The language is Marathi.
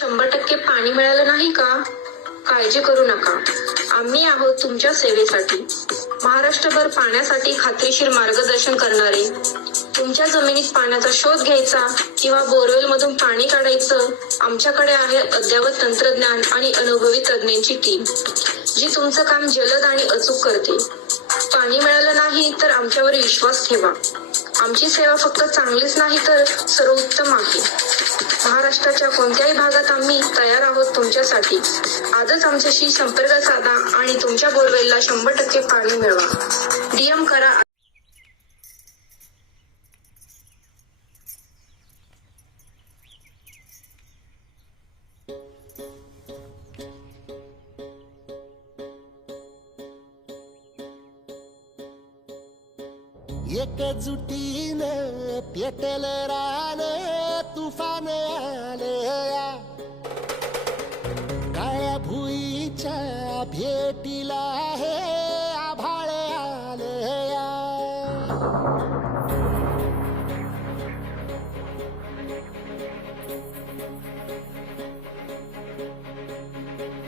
शंभर टक्के पाणी मिळालं नाही का? काळजी करू नका. आम्ही आहोत तुमच्या सेवेसाठी. महाराष्ट्रभर पाण्यासाठी खात्रीशीर मार्गदर्शन करणारे. तुमच्या जमिनीत पाण्याचा शोध घ्यायचा किंवा बोरवेल मधून पाणी काढायचं आमच्याकडे आहे अद्ययावत तंत्रज्ञान आणि अनुभवी तज्ञांची टीम जी तुमचं काम जलद आणि अचूक करते. पाणी मिळालं नाही तर आमच्यावर विश्वास ठेवा. आमची सेवा फक्त चांगलीच नाही तर सर्वोत्तम आहे. महाराष्ट्राच्या कोणत्याही भागात आम्ही तयार आहोत तुमच्यासाठी. आजच आमच्याशी संपर्क साधा आणि तुमच्या बोरवेलला शंभर टक्के पाणी मिळवा. डीएम करा. एकजुटीनं पेटल रान. तुफान आलया काळ्या भुईच्या भेटीला हे आभाळ आलया